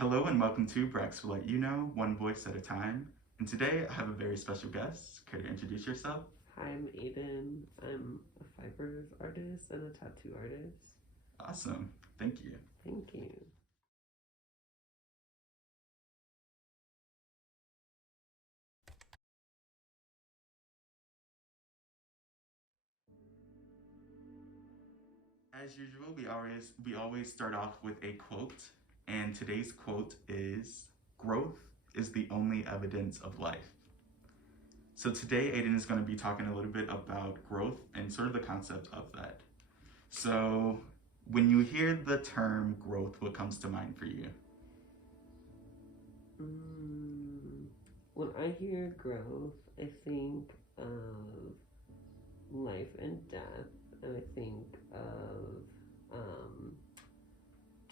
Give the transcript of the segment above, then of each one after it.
Hello and welcome to Brax will let you know, one voice at a time. And today I have a very special guest. Care to introduce yourself? Hi, I'm Aidan. I'm a fiber artist and a tattoo artist. Awesome. Thank you. Thank you. As usual, we always start off with a quote, and today's quote is growth is the only evidence of life. So today Aiden is going to be talking a little bit about growth and sort of the concept of that. So when you hear the term growth, what comes to mind for you? When I hear growth, I think of life and death, and I think of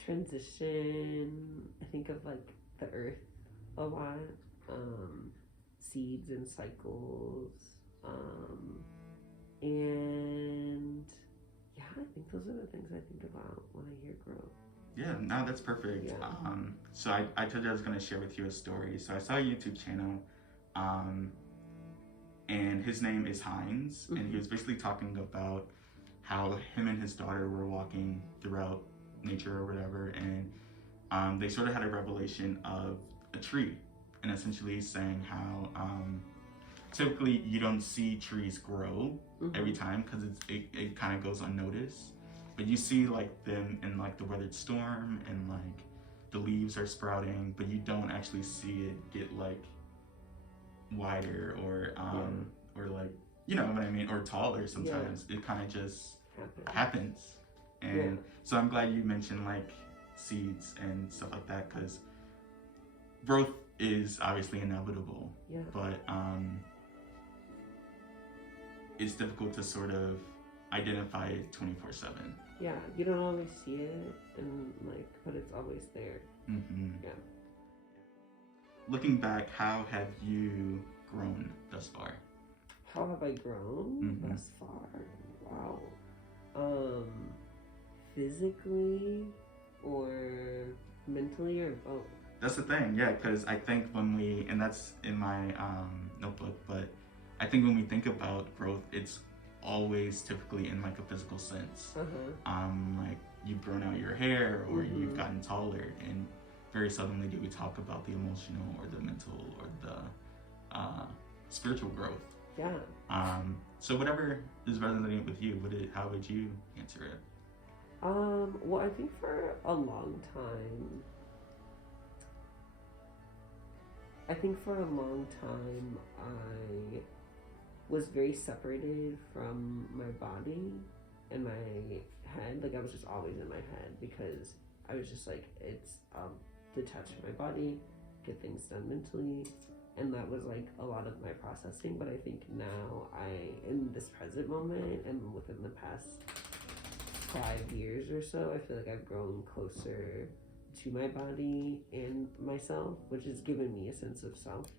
transition. I think of like the earth a lot, seeds and cycles, and yeah, I think those are the things I think about when I hear growth. Yeah, no, that's perfect. Yeah. So I told you I was going to share with you a story. So I saw a YouTube channel, um, and his name is Hines, and he was basically talking about how him and his daughter were walking throughout nature or whatever, and they sort of had a revelation of a tree, and essentially saying how typically you don't see trees grow every time because it kind of goes unnoticed, but you see like them in like the weathered storm and like the leaves are sprouting, but you don't actually see it get like wider or like, you know what I mean, or taller. Sometimes it kind of just happens. And so I'm glad you mentioned like seeds and stuff like that, because growth is obviously inevitable, but it's difficult to sort of identify it 24/7. Yeah, you don't always see it, and like, but it's always there. Yeah. Looking back, how have you grown thus far? How have I grown thus far? Wow. Physically or mentally or both? That's the thing, yeah, because I think when we, and that's in my notebook, but I think when we think about growth, it's always typically in like a physical sense. Like you've grown out your hair or you've gotten taller, and very seldomly do we talk about the emotional or the mental or the spiritual growth. Yeah. So whatever is resonating with you, how would you answer it? Well, I think for a long time, I was very separated from my body and my head. Like I was just always in my head because I was just like, it's detached from my body, get things done mentally, and that was like a lot of my processing. But I think now in this present moment and within the past 5 years or so, I feel like I've grown closer to my body and myself, which has given me a sense of self.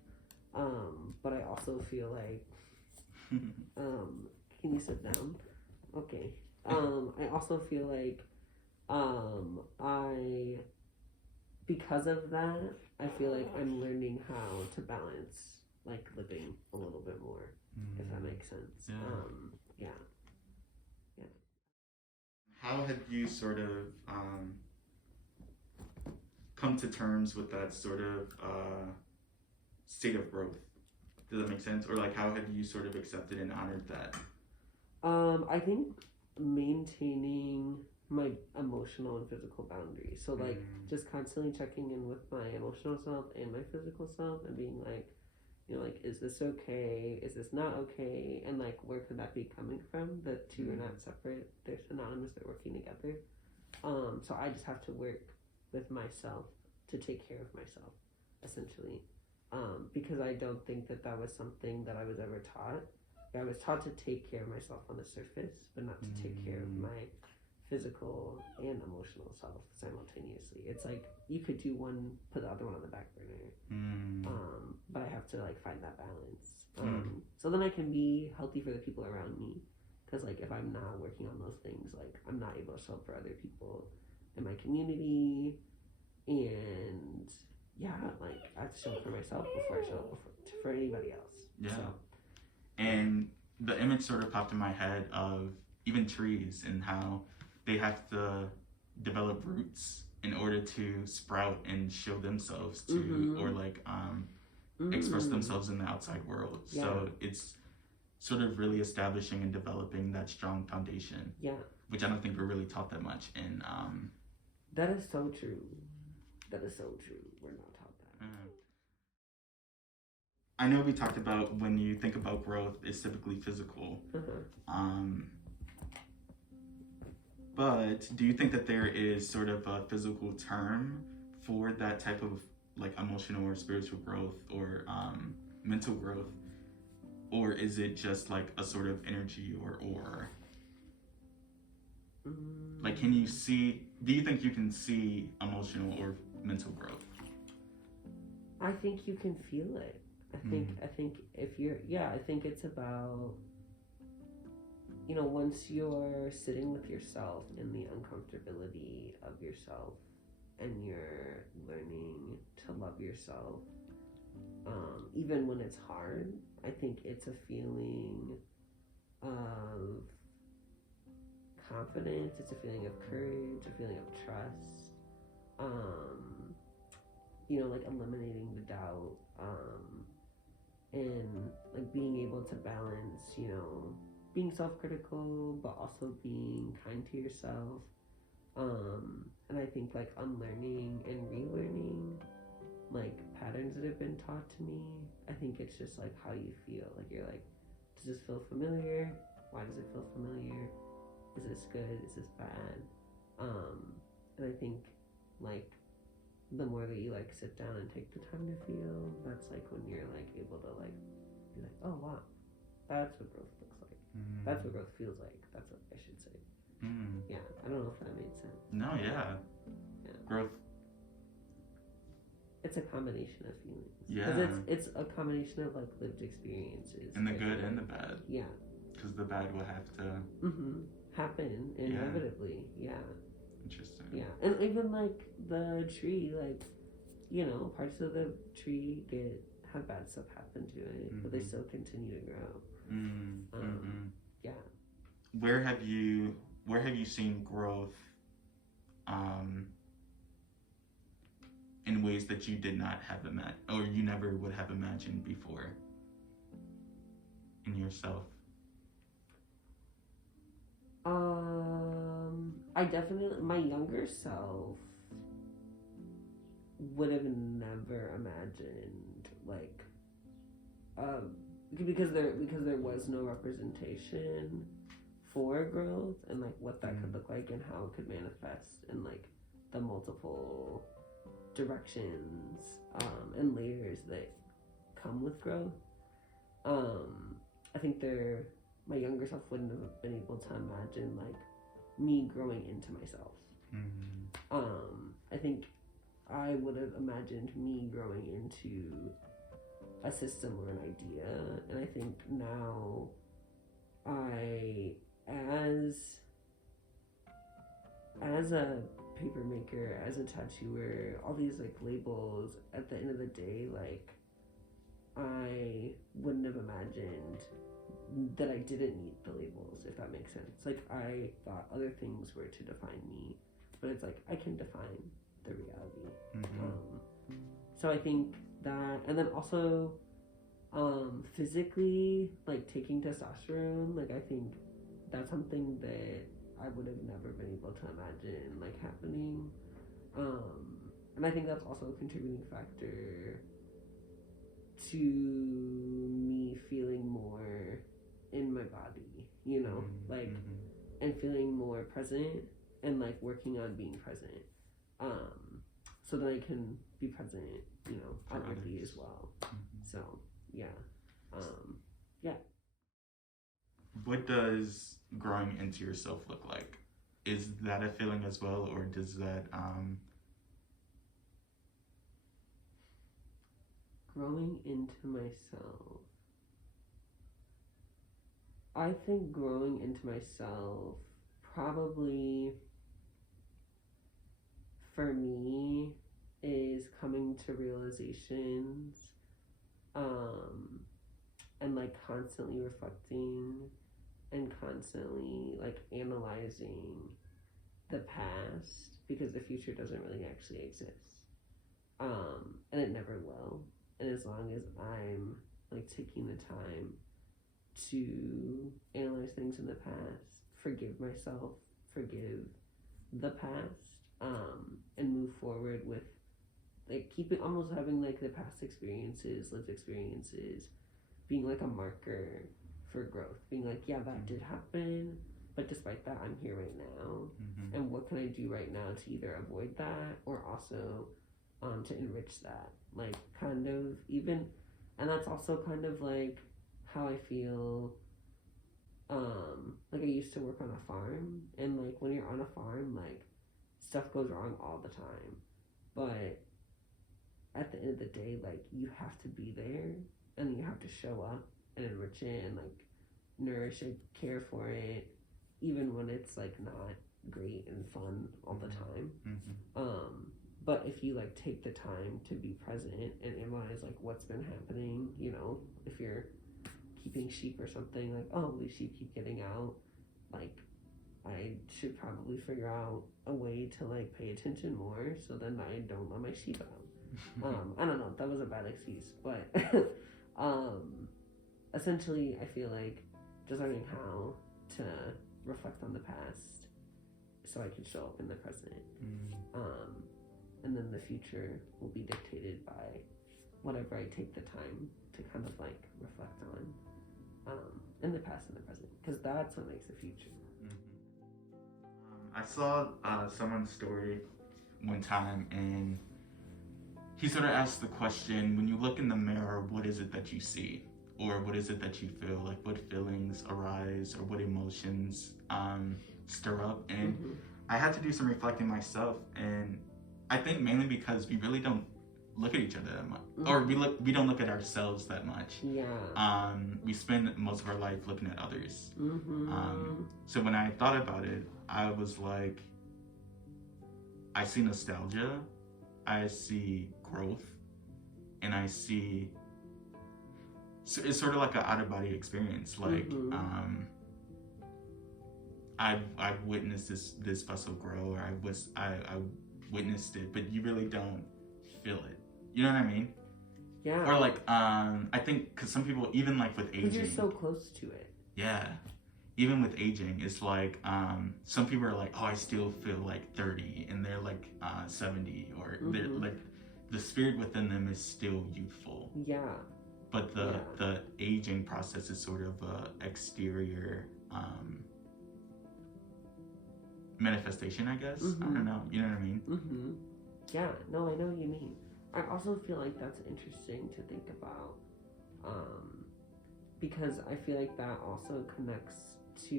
But I also feel like, can you sit down? Okay. I also feel like, because of that, I feel like I'm learning how to balance like living a little bit more, if that makes sense. Yeah. How have you sort of come to terms with that sort of state of growth? Does that make sense? Or like, how have you sort of accepted and honored that? I think maintaining my emotional and physical boundaries. So like just constantly checking in with my emotional self and my physical self and being like, you know, like, is this okay? Is this not okay? And like, where could that be coming from? The two are not separate. They're synonymous. They're working together. So I just have to work with myself to take care of myself, essentially. Because I don't think that was something that I was ever taught. I was taught to take care of myself on the surface, but not to take care of my physical and emotional self simultaneously. It's like you could do one, put the other one on the back burner. But I have to like find that balance. So then I can be healthy for the people around me. Because like if I'm not working on those things, like I'm not able to show up for other people in my community, and yeah, like I have to show up for myself before I show up for anybody else. Yeah. So, And the image sort of popped in my head of even trees and how they have to develop roots in order to sprout and show themselves to, or like express themselves in the outside world. Yeah. So it's sort of really establishing and developing that strong foundation. Yeah. Which I don't think we're really taught that much in. That is so true. That is so true. We're not taught that. I know we talked about when you think about growth, it's typically physical. But do you think that there is sort of a physical term for that type of like emotional or spiritual growth or mental growth? Or is it just like a sort of energy or like, do you think you can see emotional or mental growth? I think you can feel it. I think if you're, I think it's about, once you're sitting with yourself in the uncomfortability of yourself and you're learning to love yourself, even when it's hard, I think it's a feeling of confidence, it's a feeling of courage, a feeling of trust, like eliminating the doubt, and like being able to balance, being self-critical but also being kind to yourself, and I think like unlearning and relearning like patterns that have been taught to me. I think it's just like how you feel, like you're like, does this feel familiar? Why does it feel familiar? Is this good? Is this bad? And I think like the more that you like sit down and take the time to feel, that's like when you're like able to like be like, oh wow, that's what growth looks like. That's what growth feels like. That's what I should say. Yeah, I don't know if that made sense. No, yeah. Growth. It's a combination of feelings. Yeah. Because it's a combination of like lived experiences. And the good and the bad. Yeah. Because the bad will have to happen inevitably. Yeah. Interesting. Yeah. And even like the tree, like, parts of the tree have bad stuff happen to it, but they still continue to grow. Yeah. Where have you seen growth in ways that you did not have imagined, or you never would have imagined before in yourself? I definitely, my younger self would have never imagined like, because there was no representation for growth and like what that could look like and how it could manifest in like the multiple directions and layers that come with growth. I think my younger self wouldn't have been able to imagine like me growing into myself. I think I would have imagined me growing into a system or an idea, and I think now as a paper maker, as a tattooer, all these like labels, at the end of the day, like I wouldn't have imagined that I didn't need the labels, if that makes sense. Like I thought other things were to define me, but it's like I can define the reality. So I think that, and then also physically, like taking testosterone, like I think that's something that I would have never been able to imagine like happening, and I think that's also a contributing factor to me feeling more in my body, like and feeling more present and like working on being present, so that I can be present, outwardly as well. So yeah. What does growing into yourself look like? Is that a feeling as well, or does that growing into myself, I think growing into myself probably for me is coming to realizations, and like constantly reflecting and constantly like analyzing the past, because the future doesn't really actually exist, and it never will. And as long as I'm like taking the time to analyze things in the past, forgive myself, forgive the past, and move forward with like keeping, almost having like the past experiences, lived experiences, being like a marker for growth, being like, yeah, that did happen, but despite that, I'm here right now, and what can I do right now to either avoid that or also to enrich that, like kind of even. And that's also kind of like how I feel. Like I used to work on a farm, and like when you're on a farm, like stuff goes wrong all the time, but at the end of the day, like you have to be there, and you have to show up and enrich it and like nourish it, care for it, even when it's like not great and fun all the time. But if you like take the time to be present and analyze like what's been happening, you know, if you're keeping sheep or something, like, oh, these sheep keep getting out, like I should probably figure out a way to like pay attention more so then I don't let my sheep out. I don't know, that was a bad excuse, but essentially I feel like just learning how to reflect on the past so I can show up in the present. And then the future will be dictated by whatever I take the time to kind of like reflect on, in the past and the present, because that's what makes the future. I saw someone's story one time, and he sort of asked the question, when you look in the mirror, what is it that you see? Or what is it that you feel? Like, what feelings arise or what emotions stir up? And I had to do some reflecting myself, and I think mainly because we really don't look at each other that much, or we don't look at ourselves that much. Yeah. We spend most of our life looking at others. So when I thought about it, I was like, I see nostalgia, I see growth, and I see. So it's sort of like an out of body experience. Like I've witnessed this vessel grow, or I witnessed it, but you really don't feel it. You know what I mean? Yeah. Or like I think because some people, even like with aging, because you're so close to it. Yeah. Even with aging, it's like some people are like, oh, I still feel like 30, and they're like 70, or they're like the spirit within them is still youthful. Yeah. But the aging process is sort of a exterior manifestation, I guess. I don't know. You know what I mean? Yeah. No, I know what you mean. I also feel like that's interesting to think about, because I feel like that also connects to,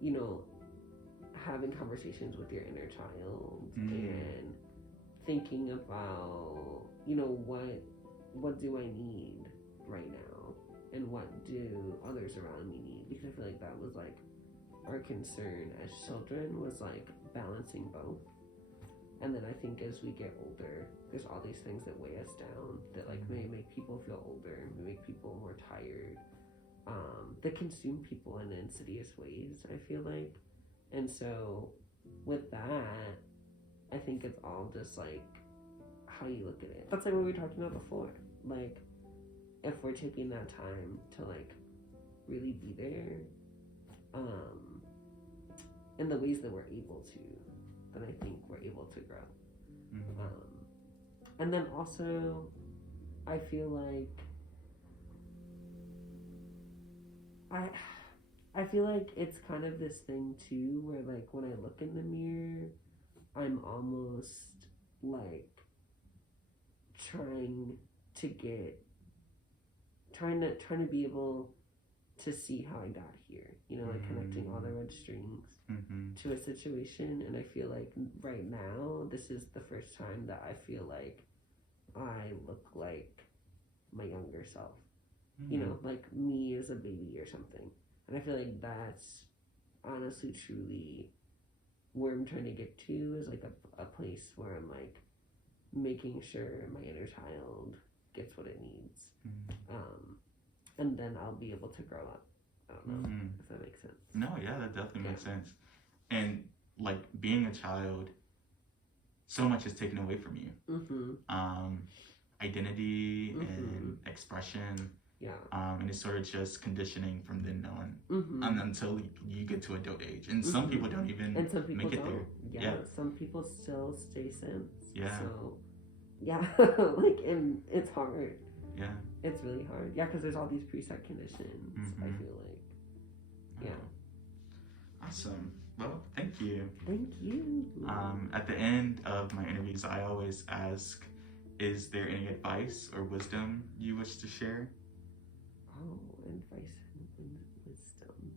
you know, having conversations with your inner child and thinking about, you know, what do I need right now, and what do others around me need, because I feel like that was like our concern as children, was like balancing both. And then I think as we get older, there's all these things that weigh us down, that like may make people feel older, may make people more tired, that consume people in insidious ways, I feel like. And so with that, I think it's all just like how you look at it. That's like what we were talking about before. Like, if we're taking that time to like really be there, in the ways that we're able to, then I think we're able to grow. And then also, I feel like I feel like it's kind of this thing too, where like when I look in the mirror, I'm almost like trying to be able to see how I got here, you know, like connecting all the red strings to a situation. And I feel like right now, this is the first time that I feel like I look like my younger self, you know, like me as a baby or something. And I feel like that's honestly, truly where I'm trying to get to is like a place where I'm like making sure my inner child gets what it needs. And then I'll be able to grow up. I don't know if that makes sense. No, yeah, that definitely makes sense. And like being a child, so much is taken away from you. Identity and expression. Yeah. And it's sort of just conditioning from then on, and until you get to adult age. And some people don't even make it there. Yeah, some people still stay since. Yeah. So, yeah, like, and it's hard. Yeah. It's really hard. Yeah, because there's all these preset conditions, I feel like. Yeah. Awesome. Well, thank you. Thank you. At the end of my interviews, I always ask, is there any advice or wisdom you wish to share? Oh, advice and wisdom.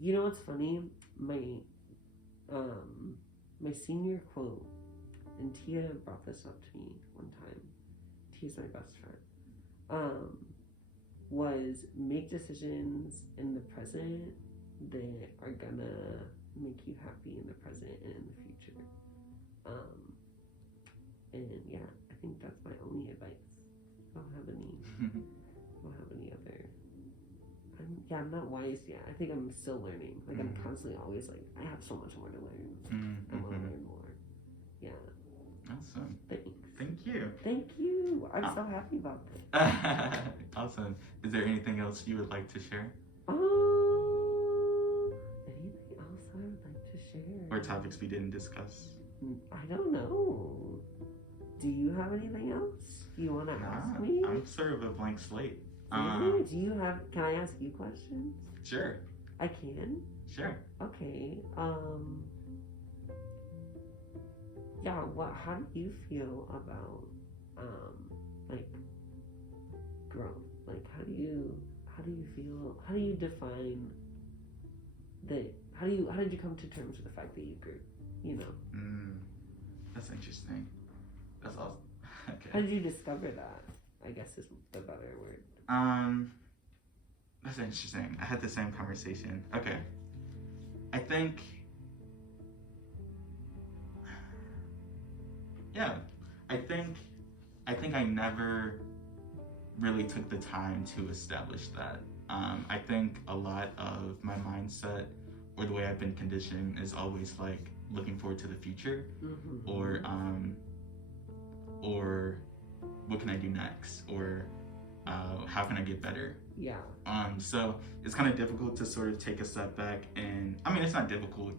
You know what's funny? My senior quote, and Tia brought this up to me one time. Tia's my best friend. Was make decisions in the present that are gonna make you happy in the present and in the future. And yeah, I think that's my only advice. I don't have any other. I'm not wise yet. I think I'm still learning. Like I'm constantly always like, I have so much more to learn. I want to learn more. Yeah. Awesome. Thanks. Thank you. Thank you. I'm so happy about this. Awesome. Is there anything else you would like to share? Anything else I would like to share? Or topics we didn't discuss? I don't know. Do you have anything else you want to ask me? I'm sort of a blank slate. Do you have? Can I ask you questions? Sure. I can. Sure. Okay. Yeah. How do you feel about like growth? Like how do you feel? How do you define that? How did you come to terms with the fact that you grew? You know. That's interesting. That's awesome. Okay. How did you discover that? I guess is the better word. That's interesting. I had the same conversation. Okay. I think I never really took the time to establish that. I think a lot of my mindset or the way I've been conditioned is always like looking forward to the future, or what can I do next, or how can I get better? Yeah. So it's kind of difficult to sort of take a step back, and I mean it's not difficult,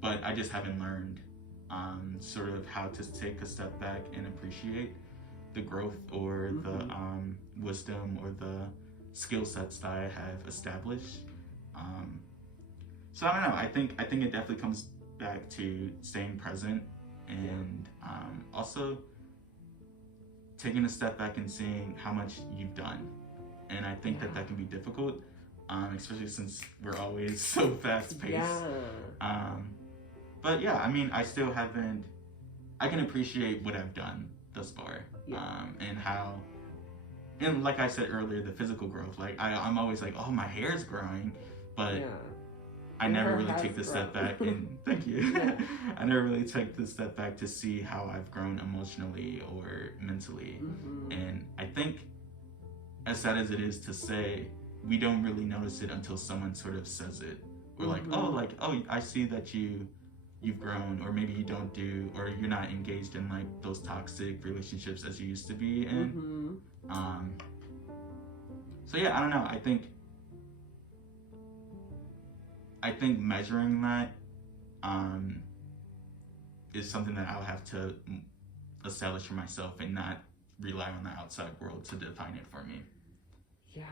but I just haven't learned sort of how to take a step back and appreciate the growth or the wisdom or the skill sets that I have established. So I don't know. I think it definitely comes back to staying present and also taking a step back and seeing how much you've done. And I think that can be difficult, especially since we're always so fast paced. Yeah. But yeah, I mean, I can appreciate what I've done thus far. And like I said earlier, the physical growth, like I'm always like, oh, my hair's growing, but I never really take the step back and thank you. I never really take the step back to see how I've grown emotionally or mentally. And I think, as sad as it is to say, we don't really notice it until someone sort of says it. Or oh, I see that you've grown, or maybe you don't do, or you're not engaged in like those toxic relationships as you used to be in. So yeah, I don't know. I think measuring that is something that I'll have to establish for myself and not rely on the outside world to define it for me. Yeah,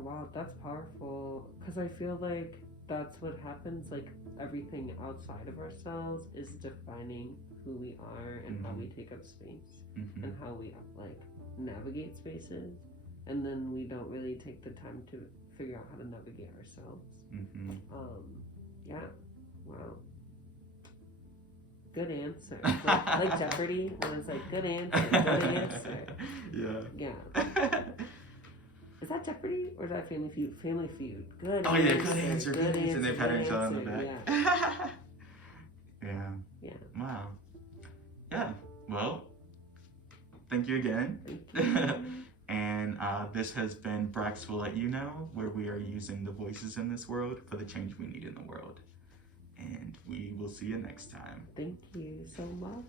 wow, that's powerful. Because I feel like that's what happens, like everything outside of ourselves is defining who we are and how we take up space and how we like navigate spaces, and then we don't really take the time to figure out how to navigate ourselves. Yeah, wow, good answer. Like Jeopardy when it's like good answer. Yeah. Is that Jeopardy or is that Family Feud? Family Feud. Good. Oh answer. yeah, good answer. Good answer. And they pat each other on the back. Yeah. Yeah. Yeah. Wow. Yeah. Well, thank you again. Thank you. And this has been Brax Will Let You Know, where we are using the voices in this world for the change we need in the world. And we will see you next time. Thank you so much.